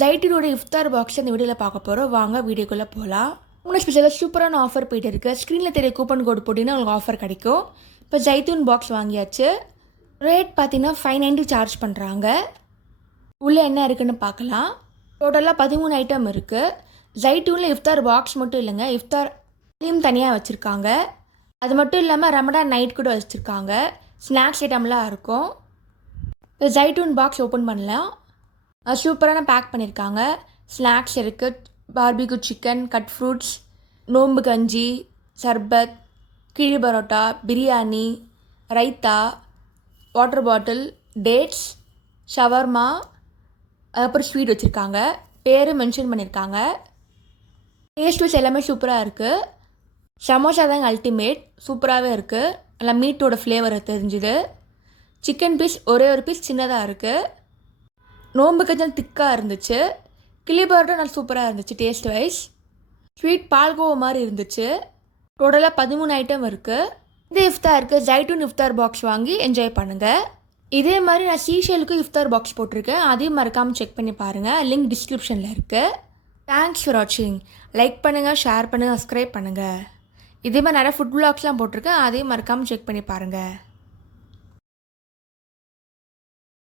ஜைட்டினோட இஃப்தார் box இந்த வீடியோவில் பார்க்க போகிறோம். வாங்க வீடியோக்குள்ளே போகலாம். இன்னும் ஸ்பெஷலாக சூப்பரான ஆஃபர் போயிட்டு இருக்குது. ஸ்க்ரீனில் தெரிய கூப்பன் கோடு போட்டிங்கன்னா உங்களுக்கு ஆஃபர் கிடைக்கும். இப்போ ஜைத்தூன் பாக்ஸ் வாங்கியாச்சு. ரேட் பார்த்தீங்கன்னா 590 சார்ஜ் பண்ணுறாங்க. உள்ளே என்ன இருக்குதுன்னு பார்க்கலாம். டோட்டலாக 13 ஐட்டம் இருக்குது. ஜைட்டூனில் இஃப்தார் பாக்ஸ் மட்டும் இல்லைங்க, இஃப்தார் டீம் தனியாக வச்சுருக்காங்க. அது மட்டும் இல்லாமல் ரமடான் நைட் கூட வச்சுருக்காங்க. ஸ்நாக்ஸ் ஐட்டம்லாம் இருக்கும். இப்போ ஜைட்டூன் பாக்ஸ் ஓப்பன் பண்ணலாம். சூப்பரான பேக் பண்ணியிருக்காங்க. ஸ்நாக்ஸ் இருக்குது, பார்பிக்யூ சிக்கன், கட் ஃப்ரூட்ஸ், நோம்பு கஞ்சி, சர்பத், கிழி parotta, biryani, raita, water bottle, dates, ஷவர்மா, அப்புறம் ஸ்வீட் வச்சுருக்காங்க. பேர் மென்ஷன் பண்ணியிருக்காங்க. டேஸ்ட் வைஸ் எல்லாமே சூப்பராக இருக்குது. சமோசா தாங்க அல்டிமேட், சூப்பராகவே இருக்குது. நல்லா மீட்டோட ஃப்ளேவர் தெரிஞ்சுது. சிக்கன் பீஸ் ஒரே ஒரு பீஸ் சின்னதாக இருக்குது. நோம்பு கஞ்சல் திக்காக இருந்துச்சு. கிளி பரோட்டா நல்லா சூப்பராக இருந்துச்சு டேஸ்ட் வைஸ். ஸ்வீட் பால்கோவா மாதிரி இருந்துச்சு. டோட்டலாக 13 ஐட்டம் இருக்குது. இந்த இஃப்தாருக்கு ஜைட்டூன் இஃப்தார் பாக்ஸ் வாங்கி என்ஜாய் பண்ணுங்கள். இதே மாதிரி நான் சீஷலுக்கும் இஃப்தார் பாக்ஸ் போட்டிருக்கேன். அதையும் மறக்காமல் செக் பண்ணி பாருங்கள். லிங்க் டிஸ்கிரிப்ஷனில் இருக்குது. தேங்க்ஸ் ஃபார் வாட்சிங். லைக் பண்ணுங்கள், ஷேர் பண்ணுங்கள், சப்ஸ்கிரைப் பண்ணுங்கள். இதே மாதிரி நிறைய ஃபுட் வ்ளாக்ஸ்லாம் போட்டிருக்கேன். அதையும் மறக்காமல் செக் பண்ணி பாருங்கள்.